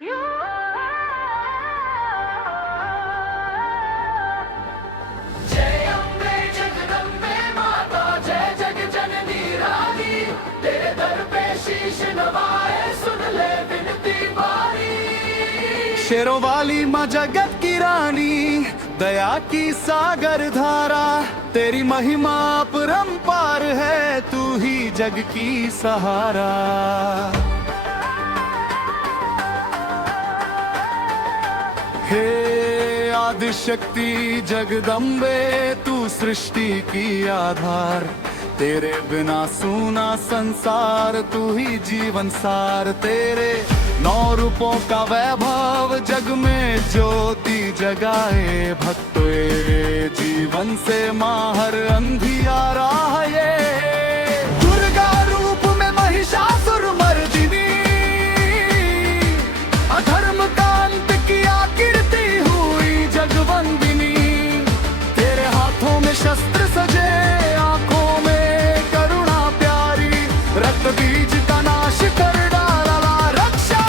जय अम्बे जगदम्बे माता, जय जग जननी रानी, तेरे दर पे शीश नवाए, सुन ले विनती बारी। शेरों वाली माँ जगत की रानी, दया की सागर धारा, तेरी महिमा अपरंपार है, तू ही जग की सहारा। हे आदिशक्ति जगदम्बे, तू सृष्टि की आधार, तेरे बिना सूना संसार, तू ही जीवन सार। तेरे 9 रूपों का वैभव जग में ज्योति जगाए, भक्त तेरे जीवन से माहर अंधियारा है ये। दुर्गा रूप में महिषासुर मर्दिनी, अधर्म का अंत किया कीर्ति हुई जगवंदिनी। तेरे हाथों में शस्त्र सजे, आंखों में करुणा प्यारी, रक्त बीज का नाश कर डाला, रक्षा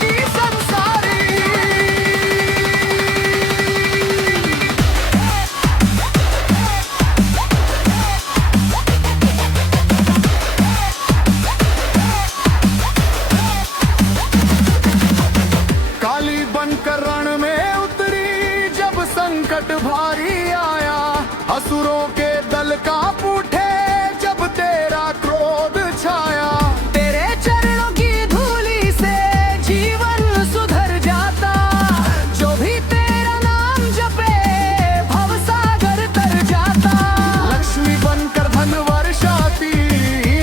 की संसारी। काली बनकर रण में उतरी, जब संकट भारी आया, असुरों के दल कांप उठे, जब तेरा क्रोध छाया। तेरे चरणों की धूली से जीवन सुधर जाता, जो भी तेरा नाम जपे भवसागर तर जाता। लक्ष्मी बनकर धन वर्षाती,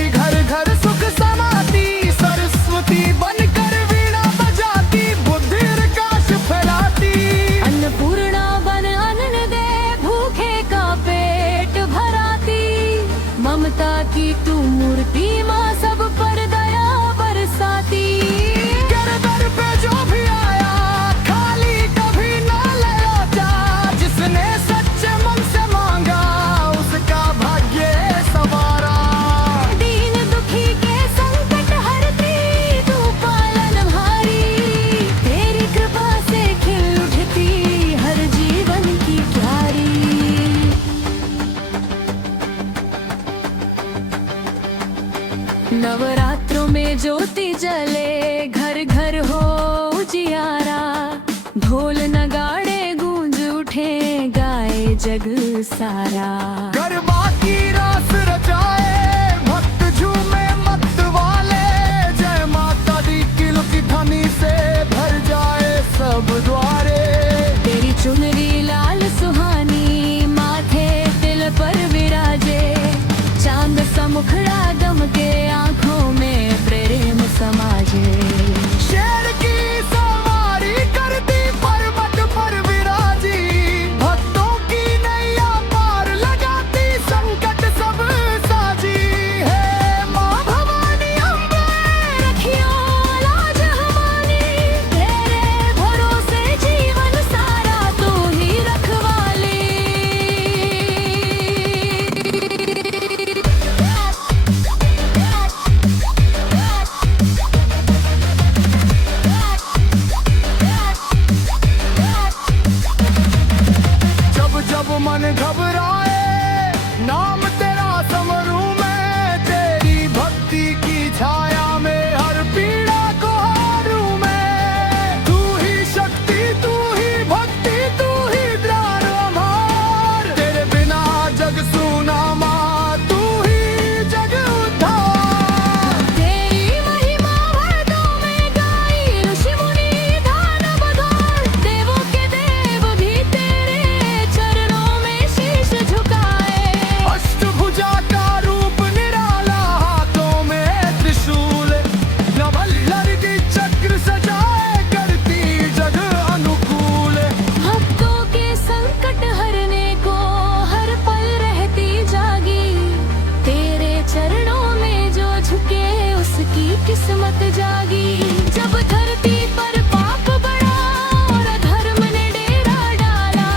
घर घर सुख समाती, सरस्वती बनकर वीणा बजाती, बुद्धि प्रकाश फैलाती। अन्नपूर्णा बन अन्न दे, भूखे का पेट भराती, ममता की तू मूर्ति माँ, सब पर दया बरसाती। तेरे दर पे जो भी आया, खाली कभी न लौटा, जिसने सच्चे मन से मांगा, उसका भाग्य संवारा। दीन दुखी के संकट हरती, तू पालनहारी, तेरी कृपा से खिल उठती हर जीवन की क्यारी। नवरात्रों में ज्योति जले, घर घर हो उजियारा, ढोल नगाड़े गूंज उठे, गाए जग सारा। गरबा की रास रचाए, भक्त झूमे मत वाले, जय माता दी की लुकी ध्वनि से भर जाए सब द्वारे। तेरी चुनरी लाल सुहानी, माथे तिल पर विराजे, चांद सा मुखड़ा दमके, आंखों में प्रेम समाजे। शेर की सवारी करती, पर्वत पर विराजी, भक्तों की नैया पार लगाती, संकट सब साजी है माँ भवानी अम्बे। रखियो लाज हमारी, तेरे भरोसे जीवन सारा, तू ही रखवाली। जब जब मन घबराए, नाम तेरा समरू मैं, तेरी भक्ति की छाया में हर पीड़ा को हारू मैं। तू ही शक्ति, तू ही भक्ति, तू ही ध्यान हमार, तेरे बिना जग सूना माँ, तू ही जग उद्धार। तेरी महिमा वेदों में गाई, ऋषि मुनि दानव गण, देवों के देव भी तेरे चरणों में शीश झुकाए। अष्टभुजा का रूप निराला, हाथों में त्रिशूल, नवल्लर की चक्र सजाए, करती जग अनुकूल। भक्तों के संकट हरने को हर पल रहती जागी, तेरे चरणों में जो झुके उसकी किस्मत जागी। जब धरती पर पाप बढ़ा और अधर्म ने डेरा डाला,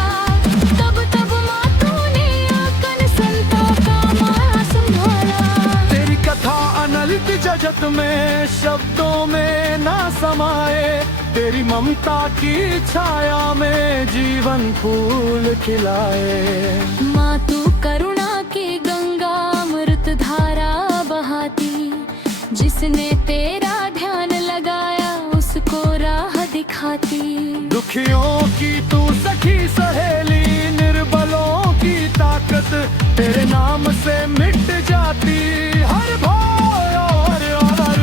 तब तब माँ तूने आकर संतों का माया संभाला। तेरी कथा अनंत जगत में शब्दों में ना समाए, तेरी ममता की छाया में जीवन फूल खिलाए। माँ तू करुणा की गंगा अमृत धारा बहाती, जिसने तेरा ध्यान लगाया उसको राह दिखाती। दुखियों की तू सखी सहेली, निर्बलों की ताकत तेरे नाम से मिट जाती। हर भय और हर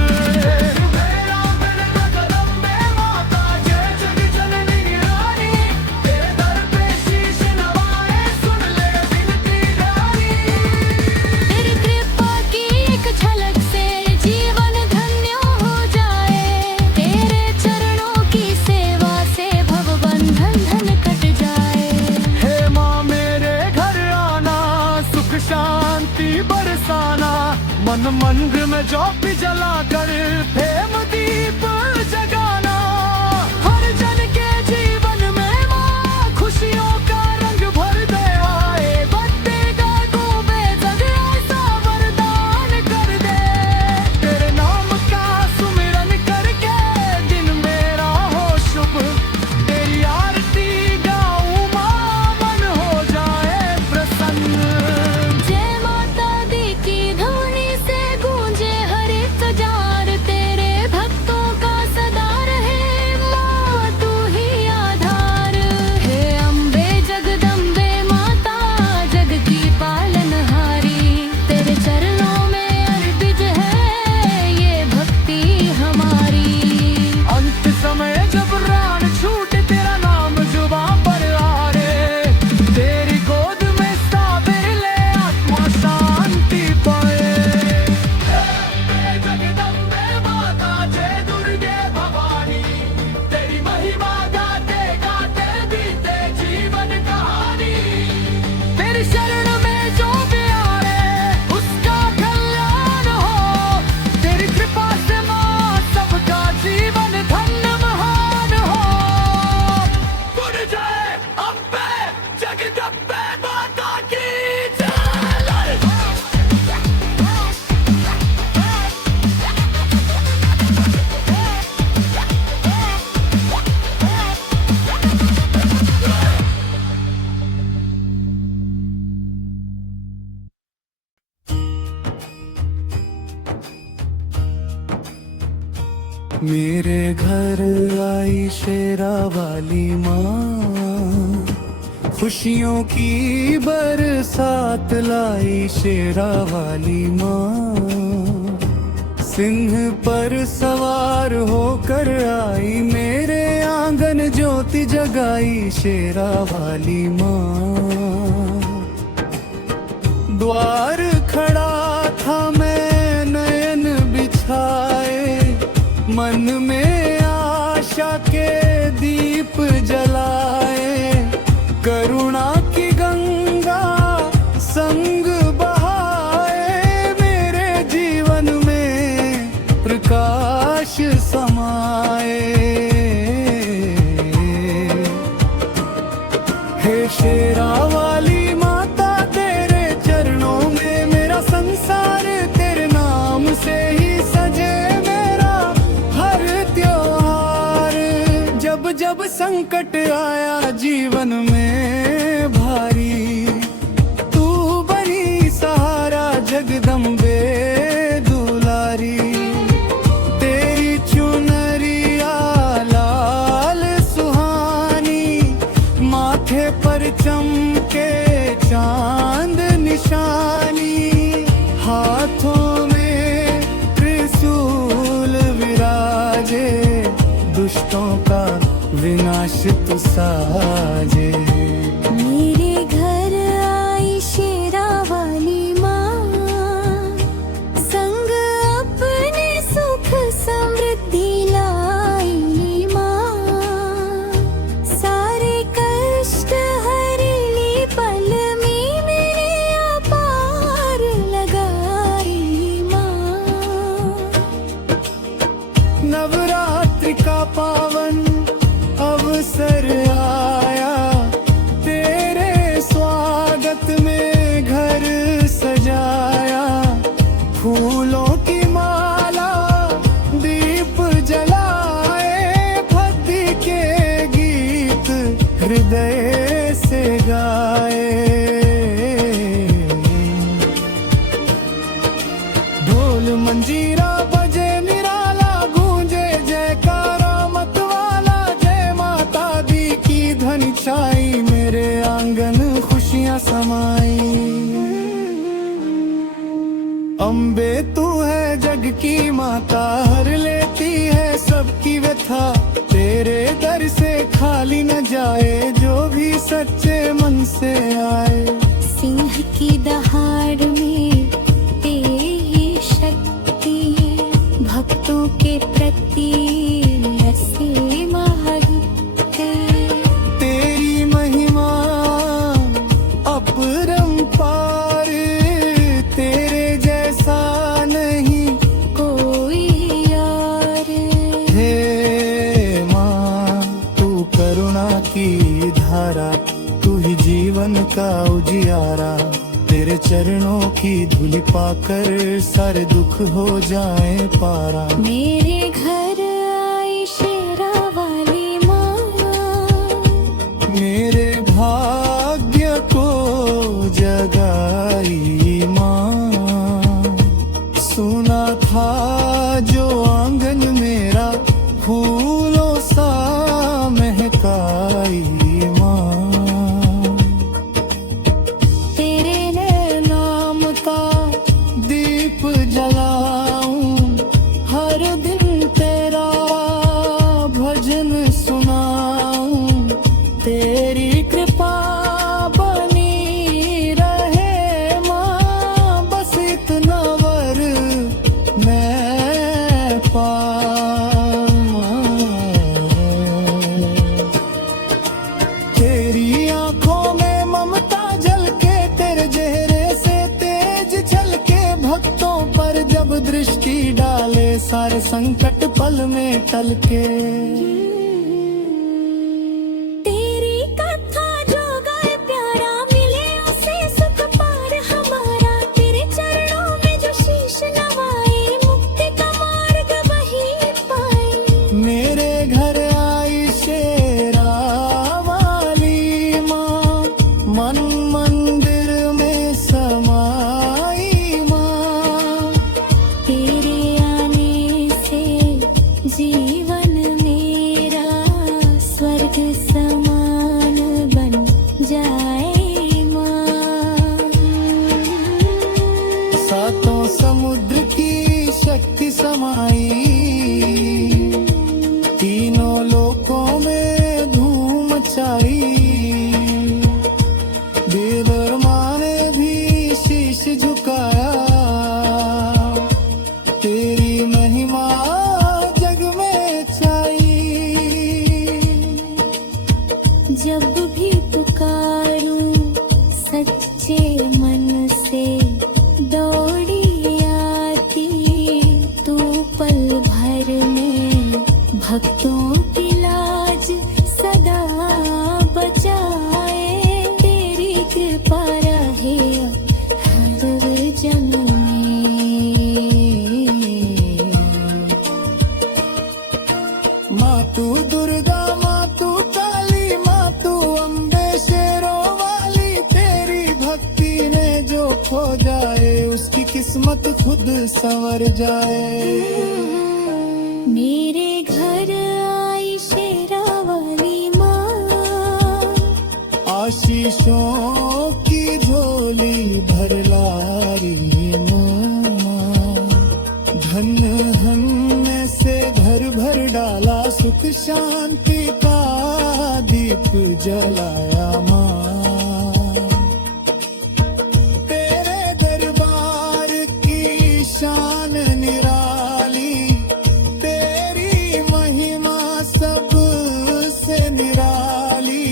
मेरा मन जगदम्बे माता, जय जग जननी रानी, तेरे दर पे शीश नवाए, सुन ले विनती रानी। तेरी कृपा की एक झलक से जीवन धन्य हो जाए, तेरे चरणों की सेवा से भव बंधन धन कट जाए। हे माँ मेरे घर आना, सुख शांति बरसाना, मन मंदिर में ज्योति जलाकर प्रेम दीप जगाना। हर जन के जीवन में माँ खुशियों का रंग भर दे। आए बत्तेगा डूबे जग ऐसा वरदान कर दे। तेरे नाम का सुमिरन करके दिन मेरा हो शुभ, तेरी आरती गाऊं माँ मन हो जाए प्रसन्न। जय माता दी की ध्वनि से गूंजे हरित जार, तेरे भक्तों का सदा रहे माँ तू ही आधार। हे अम्बे जगदम्बे माता, जग की पालनहारी, तेरे चरणों में अर्पित है ये भक्ति हमारी। अंत समय जब प्राण छूटे तेरा नाम जुबां पर आ रे, तेरी गोद में साबिर ले आत्मा शांति पाए। जगदम्बे माता, जय दुर्गे भवानी, तेरी महिमा गाते गाते बीते जीवन कहानी। तेरी शरण में जो भी आए उसका कल्याण हो, तेरी कृपा से माँ सबका जीवन धन्य महान हो। गुण जय अम्बे जगदम्बे माता की जय। मेरे घर आई शेरा वाली माँ, खुशियों की बरसात लाई शेरा वाली माँ। सिंह पर सवार होकर आई मेरे आंगन ज्योति जगाई शेरा वाली माँ। द्वार खड़ा था मैं नयन बिछाए, मन में आशा के दीप जलाए। करुणा की गंगा संग बहाए, मेरे जीवन में प्रकाश समाए। हे शेरा वाली माता, तेरे चरणों में मेरा संसार, तेरे नाम से ही सजे मेरा हर त्योहार। जब जब संकट आया जीवन में भारी, तू बनी सहारा जगदम्बे दुलारी। तेरी चुनरिया लाल सुहानी, माथे पर चमके चांद निशानी। हाथों में त्रिशूल विराजे, दुष्टों का विनाश तू साजे। मेरे घर आई शेरा वाली माँ, संग अपने सुख समृद्धि लाई माँ। सारे कष्ट हरेली पल में मेरे अपार लगाई माँ। नवरात्रि का पावन अवसर आया, तेरे स्वागत में घर सजाया। फूलों की माला दीप जलाए, भक्त असीम है। तेरी महिमा अपरंपार, तेरे जैसा नहीं कोई यार। हे माँ, तू करुणा की धारा, तू ही जीवन का उजियारा। तेरे चरणों की धूल पाकर सारे दुख हो जाए पारा। मेरे घर आई शेरा वाली माँ, मेरे भाग्य को जगाई माँ। सुना था जो आंगन मेरा फूलों सा महकाई माँ। तेरे नाम का दीप जलाऊं, हर दिन तेरा भजन सुनाऊं। तेरी कृपा बनी रहे माँ, बस इतना वर मैं पाऊं। तेरी आंखों में ममता झलके, तेरे चेहरे से तेज छलके। भक्तों पर जब दृष्टि डाले, सारे संकट पल में टलके। तेरी कथा जो गाए प्यारा, मिले उसे सुख पार हमारा। तेरे चरणों में जो शीश नवाए, मुक्ति का मार्ग वही पाए। मेरे घर आई शेरा वाली माँ, मन मंदिर में समाई माँ। तेरे आने से जीवन मेरा स्वर्ग समान बन जाए माँ। सातों समुद्र की शक्ति समाई, तीनों लोकों में धूम मचाई। देव और माँ ने भी शीश झुकाया, तेरी महिमा जग में छाई। जब भी पुकारूं सच्चे मन से, दौड़ी आती तू पल भर में। भक्तों की लाज सदा बचाए, तेरी कृपा रहे हर जन्म में। माँ तू दुर्गा, माँ तू काली, माँ तू अम्बे शेरों वाली। तेरी भक्ति ने जो खो जाए, उसकी किस्मत खुद संवर जाए। मेरे घर आई शेरा वाली माँ, आशीषों की झोली भर लाई माँ। धन धन से घर भर डाला, सुख शांति का दीप जलाया माँ। तेरे दरबार की शान निराली, तेरी महिमा सबसे निराली।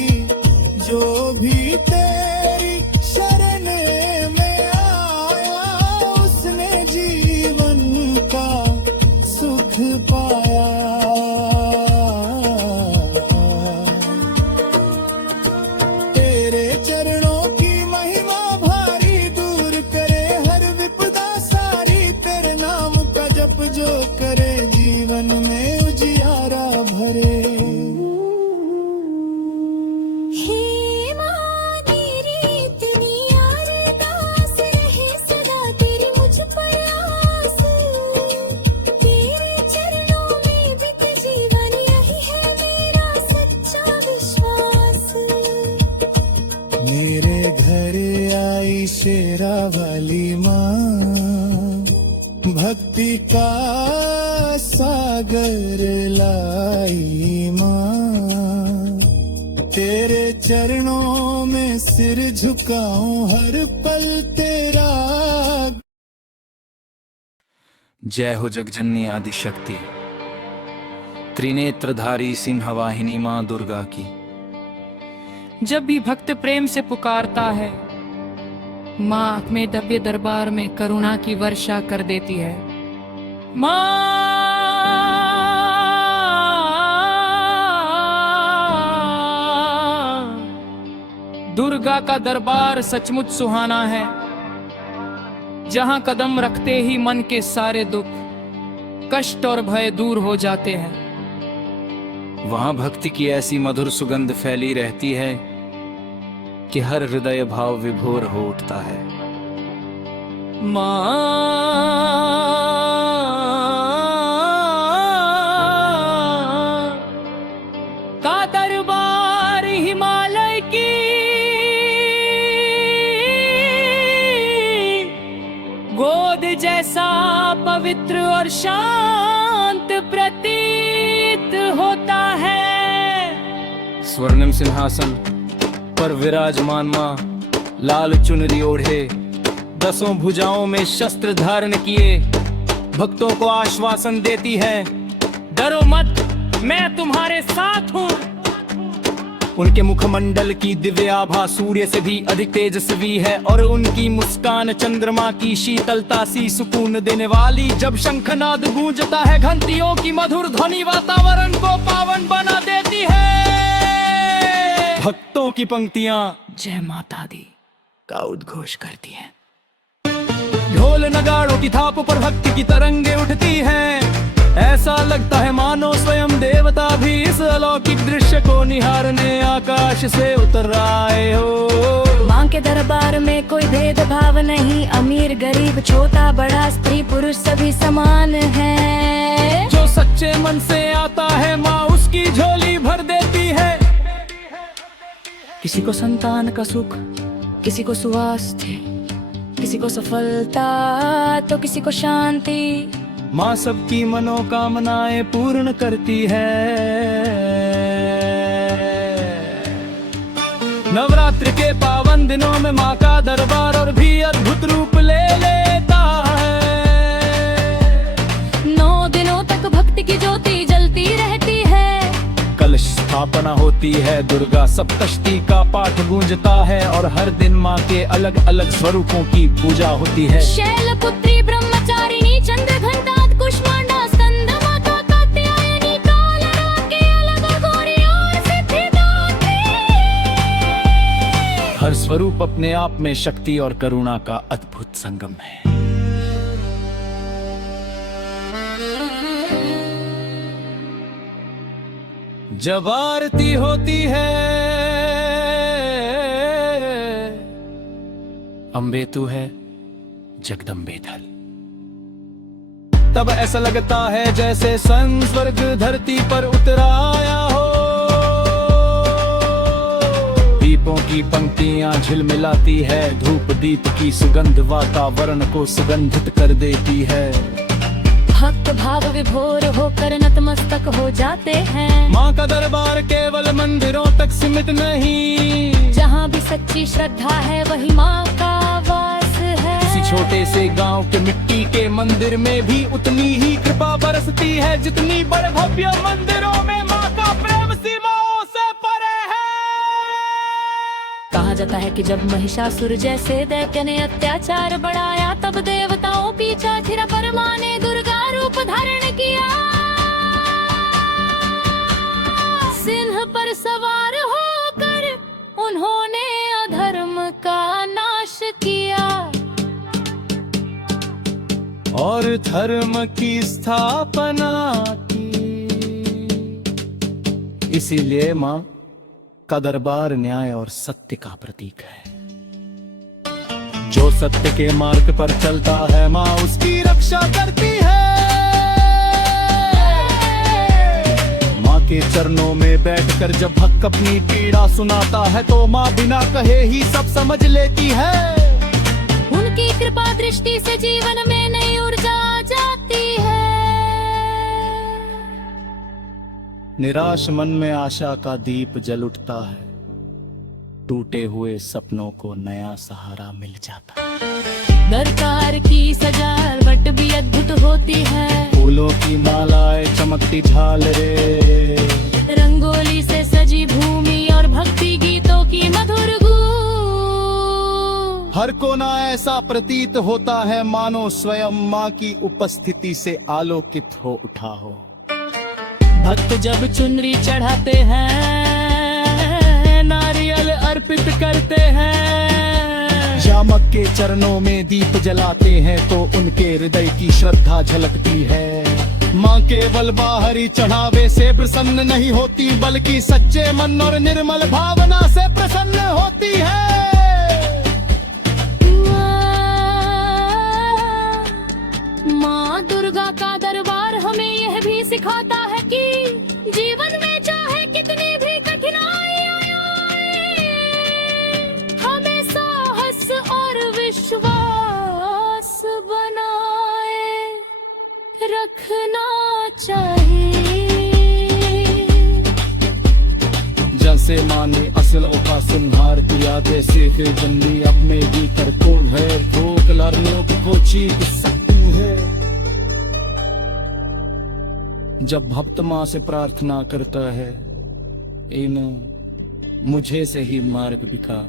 जो भी तेरी शरण में आया, उसने जीवन का सुख पाया। तेरे चरणों की महिमा भारी, दूर करे हर विपदा सारी। तेरे नाम का जप जो करे, जीवन में उजियारा भरे। हे माँ तेरी इतनी अरदास रहे सदा, तेरी मुझ पर आस। तेरे चरणों में बीत जीवन, यही है मेरा सच्चा विश्वास। मेरे घर आई शेरा वाली माँ, भक्ति का सागर लाई माँ। तेरे चरणों में सिर झुकाऊं, हर पल तेरा। जय हो जगजननी आदि शक्ति, त्रिनेत्रधारी सिंहवाहिनी माँ दुर्गा की। जब भी भक्त प्रेम से पुकारता है, माँ अपने दिव्य दरबार में करुणा की वर्षा कर देती है। माँ दुर्गा का दरबार सचमुच सुहाना है, जहां कदम रखते ही मन के सारे दुख, कष्ट और भय दूर हो जाते हैं। वहां भक्ति की ऐसी मधुर सुगंध फैली रहती है कि हर हृदय भाव विभोर हो उठता है। का दरबार हिमालय की गोद जैसा पवित्र और शांत प्रतीत होता है। स्वर्णिम सिंहासन पर विराजमान माँ लाल चुनरी ओढ़े, दसों भुजाओं में शस्त्र धारण किए, भक्तों को आश्वासन देती है, डरो मत, मैं तुम्हारे साथ हूँ। उनके मुखमंडल की दिव्य आभा सूर्य से भी अधिक तेजस्वी है और उनकी मुस्कान चंद्रमा की शीतलता सी सुकून देने वाली। जब शंखनाद गूंजता है, घंटियों की मधुर ध्वनि वातावरण को पावन बना देती है। भक्तों की पंक्तियां जय माता दी का उद्घोष करती हैं। ढोल नगाड़ों की थाप पर भक्ति की तरंगे उठती हैं। ऐसा लगता है मानो स्वयं देवता भी इस अलौकिक दृश्य को निहारने आकाश से उतर आए हो। माँ के दरबार में कोई भेदभाव नहीं, अमीर गरीब छोटा बड़ा स्त्री पुरुष सभी समान है। जो सच्चे मन से आता है माँ उसकी झोली भर देती है। किसी को संतान का सुख, किसी को स्वास्थ्य, किसी को सफलता तो किसी को शांति। माँ सबकी मनोकामनाएं पूर्ण करती है। नवरात्र के पावन दिनों में माँ का दरबार और भी अद्भुत रूप ले लेता है। 9 दिनों तक भक्ति की ज्योति जलती रहती है। कलश स्थापना होती है, दुर्गा सप्तशती का पाठ गूंजता है और हर दिन माँ के अलग अलग स्वरूपों की पूजा होती है। शैलपुत्री ब्रह्मचारिणी चंद्रघंटा कुष्मांडा स्कंद माता कात्यायनी कालरात्रि अलग गौरी और सिद्धिदात्री। हर स्वरूप अपने आप में शक्ति और करुणा का अद्भुत संगम है। जब आरती होती है, अम्बे तू है जगदम्बे धल, तब ऐसा लगता है जैसे सन स्वर्ग धरती पर उतर आया हो। दीपों की पंक्तियां झिलमिलाती है, धूप दीप की सुगंध वातावरण को सुगंधित कर देती है। भक्त भाव विभोर होकर नतमस्तक हो जाते हैं। माँ का दरबार केवल मंदिरों तक सीमित नहीं, जहाँ भी सच्ची श्रद्धा है वही माँ का वास है। किसी छोटे से गांव के मिट्टी के मंदिर में भी उतनी ही कृपा बरसती है जितनी बड़े भव्य मंदिरों में माँ का प्रेम सीमाओं से परे है। कहा जाता है कि जब महिषासुर जैसे दैत्य ने अत्याचार बढ़ाया, तब देवताओं पीछा फिरा पर माँ ने दुर्गा रूप धारण किया। सिंह पर सवार होकर उन्होंने अधर्म का नाश किया और धर्म की स्थापना की। इसीलिए माँ का दरबार न्याय और सत्य का प्रतीक है। जो सत्य के मार्ग पर चलता है माँ उसकी रक्षा करती है। माँ के चरणों में बैठकर जब भक्त अपनी पीड़ा सुनाता है तो माँ बिना कहे ही सब समझ लेती है। उनकी कृपा दृष्टि से जीवन में नई ऊर्जा आ जाती है। निराश मन में आशा का दीप जल उठता है, टूटे हुए सपनों को नया सहारा मिल जाता है। दरबार की सजावट भी अद्भुत होती है। फूलों की मालाएं चमकती झालरें, रंगोली से सजी भूमि और भक्ति गीतों की मधुर गूंज। हर कोना ऐसा प्रतीत होता है मानो स्वयं माँ की उपस्थिति से आलोकित हो उठा हो। भक्त जब चुनरी चढ़ाते हैं, नारियल अर्पित करते हैं, शामक के चरणों में दीप जलाते हैं तो उनके हृदय की श्रद्धा झलकती है। माँ केवल बाहरी चढ़ावे से प्रसन्न नहीं होती, बल्कि सच्चे मन और निर्मल भावना से प्रसन्न होती है। माँ दुर्गा का दरबार हमें यह भी सिखाता है कि जीवन में चाहे कितनी भी कठिनाइयां आए, हमें साहस और विश्वास बनाए रखना चाहिए। जैसे माँ ने असल का संहार किया, जैसे फिर जंदी अपने भीतर को है ठोक लड़नों को चीख सकती है। जब भक्त माँ से प्रार्थना करता है, इन मुझे से ही मार्ग दिखा,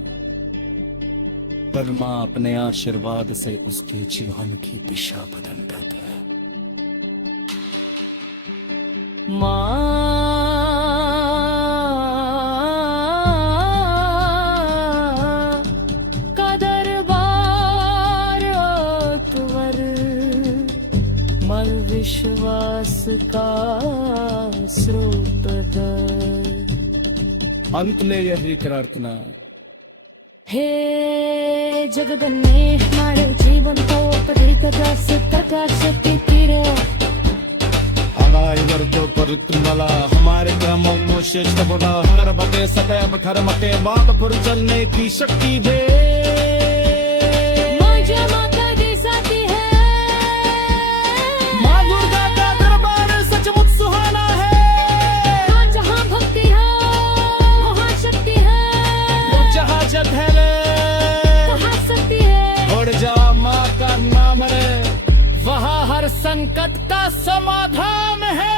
पर माँ अपने आशीर्वाद से उसके जीवन की दिशा बदल देती है। माँ का दरबार अकबर, मल विश्वास का स्रोत है। अंत में यही प्रार्थना, हे जगदन्ने हमारे जीवन को प्रकाश प्रकाशित तो परिक्रमला हमारे कर्मों को श्रेष्ठ बना, हर बटे सदैव घर मटे बाप खुर चलने की शक्ति दे। माँ जय माता दी जाती है, माँ दुर्गा का दरबार सचमुच सुहाना है। हाँ जहाँ भक्ति है वहाँ शक्ति है, जहाँ जग है वहाँ शक्ति है। और जहाँ माँ का नाम है वहाँ हर संकट का समाधान है।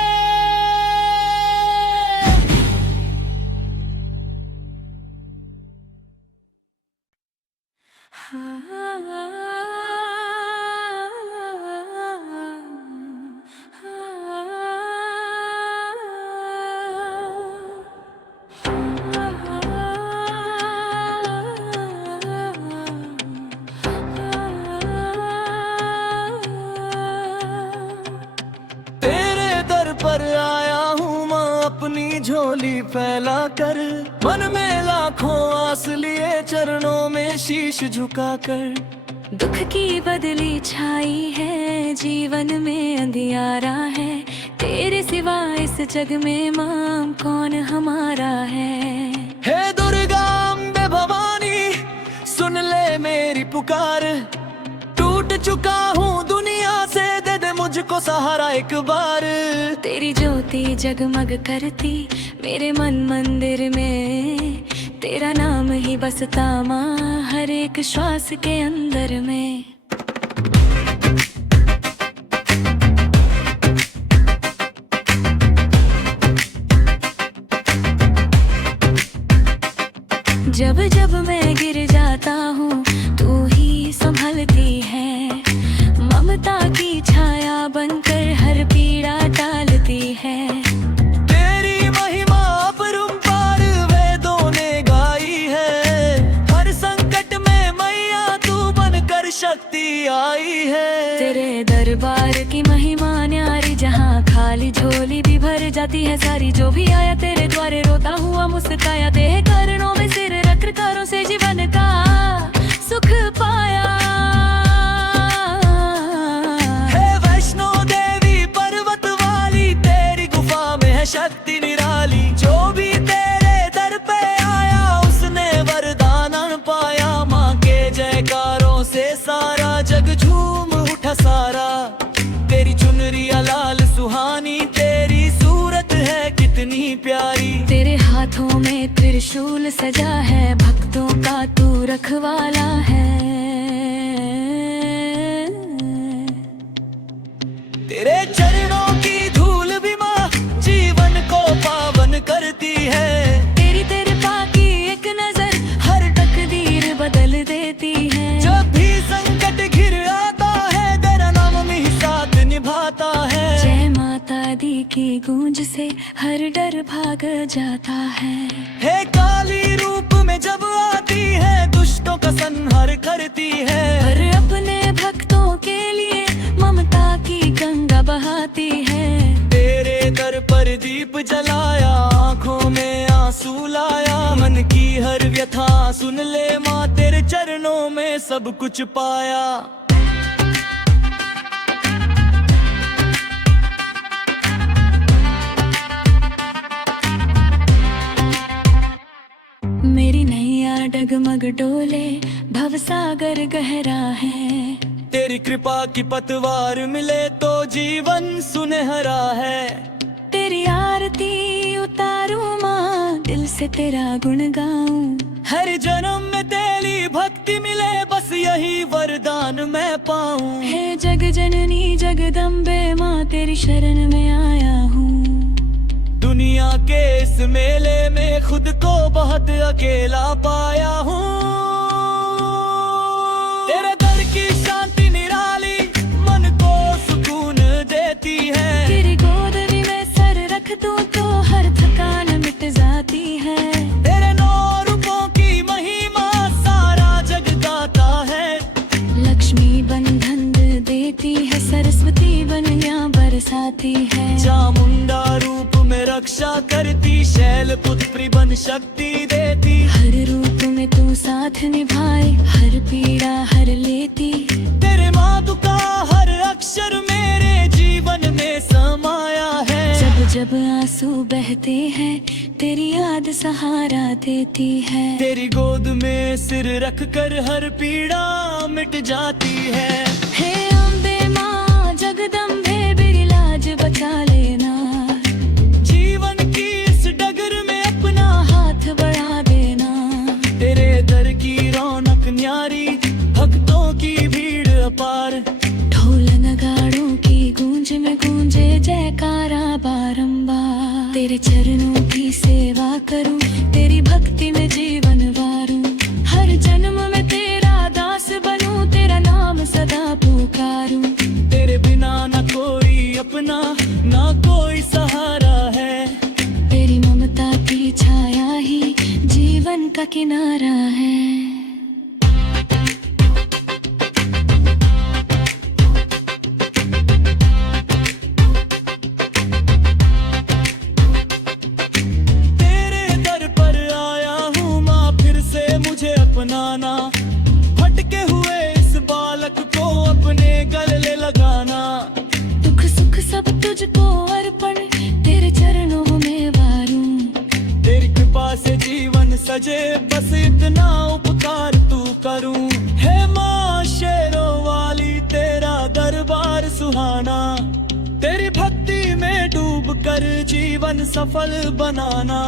पर आया हूँ माँ अपनी झोली फैला कर, मन में लाखों आस लिए चरणों में शीश झुका कर। दुख की बदली छाई है, जीवन में अंधियारा है, तेरे सिवा इस जग में माँ कौन हमारा है। हे दुर्गा अम्बे भवानी सुन ले मेरी पुकार, टूट चुका हूँ दुनिया से, दे दे मुझको सहारा एक बार। तेरी ज्योति जगमग करती मेरे मन मंदिर में, तेरा नाम ही बसता माँ हर एक श्वास के अंदर में। जब जब मैं गिर जाता हूँ तू ही संभलती है, ममता की छाया बनकर हर पीड़ा टालती है। तेरी महिमा अपरंपार वेदों ने गाई है, हर संकट में मैया तू बनकर शक्ति आई है। तेरे दरबार की महिमा न्यारी, जहाँ खाली झोली भी भर जाती है सारी। जो भी आया तेरे द्वारे रोता हुआ मुस्काया, तेरे चरणों में सिर रख कारों से जीवन का सुख पाया। हे वैष्णो देवी पर्वत वाली, तेरी गुफा में है शक्ति निराली। जो भी तेरे दर पे आया उसने वरदान पाया, माँ के जयकारों से सारा जग झूम उठा सारा। तेरी चुनरी लाल सुहानी, तेरी सूरत है कितनी प्यारी। तेरे हाथों में त्रिशूल सजा है, भक्तों का तू रखवाला है। तेरे चरणों की धूल भी माँ जीवन को पावन करती है। तेरी कृपा की एक नजर हर तकदीर बदल देती है। जब भी संकट घिर आता है तेरा नाम ही साथ निभाता है। जय माता दी की गूंज से हर डर भाग जाता है। हे काली रूप में जब आती है दुष्टों का संहार करती है। और अपने भक्तों के लिए ममता की गंगा बहाती है। तेरे दर पर दीप जलाया आँखों में आंसू लाया। मन की हर व्यथा सुन ले माँ तेरे चरणों में सब कुछ पाया। मेरी नैया डगमग डोले भवसागर गहरा है। तेरी कृपा की पतवार मिले तो जीवन सुनहरा है। तेरी आरती उतारूं माँ दिल से तेरा गुण गाऊं। हर जन्म में तेरी भक्ति मिले बस यही वरदान मैं पाऊं। हे जग जननी जगदम्बे माँ तेरी शरण में आया हूँ। दुनिया के इस मेले में खुद को बहुत अकेला पाया हूँ। तेरे दर की शांति निराली मन को सुकून देती है। तेरी गोद में सर रख दूं तो हर थकान मिट जाती है। तेरे नौ रूपों की महिमा सारा जग गाता है। लक्ष्मी बंधन देती है सरस्वती बनिया बरसाती है। चामुंडा रूप में रक्षा करती शैल पुत्री बन शक्ति देती। हर रूप में तू साथ निभाए हर पीड़ा हर लेती। तेरे माधु का हर अक्षर मेरे जीवन में समाया है। जब जब आंसू बहते हैं तेरी याद सहारा देती है। तेरी गोद में सिर रख कर हर पीड़ा मिट जाती है। हे अम्बे माँ जगदम्बे मेरी लाज बचा लेना। जीवन की इस डगर में अपना हाथ बढ़ा देना। तेरे दर की रौनक न्यारी भक्तों की भीड़ अपार। ढोल नगाड़ों की गूंज में गूंजे जयकारा बारंबार। तेरे चरणों की सेवा करूं तेरी भक्ति में जीवन वारूं। हर जन्म में तेरा दास बनूं तेरा नाम सदा पुकारूं। तेरे बिना न कोई अपना ना कोई सहारा है। तेरी ममता की छाया ही जीवन का किनारा है। तेरे दर पर आया हूँ माँ फिर से मुझे अपनाना। भटके हुए इस बालक को अपने गले लगाना। दुख सुख सब तुझको अर्पण तेरे चरणों में वारूं। तेरी कृपा से जीवन सजे बस इतना उपकार तू करूं। हे माँ शेरों वाली तेरा दरबार सुहाना। तेरी भक्ति में डूब कर जीवन सफल बनाना।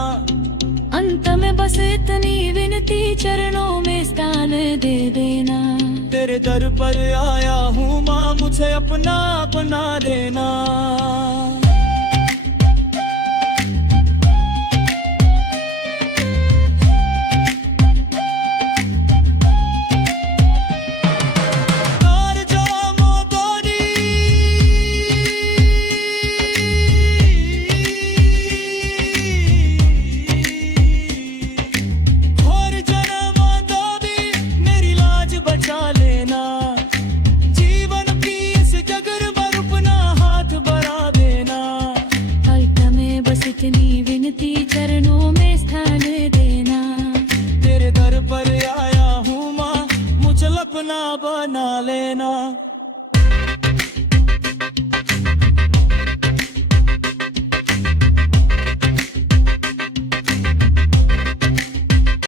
अंत में बस इतनी विनती चरणों में स्थान दे देना। तेरे दर पर आया हूँ माँ मुझे अपना अपना देना। इतनी विनती चरणों में स्थान देना। तेरे दर पर आया हूँ माँ मुझे अपना बना लेना।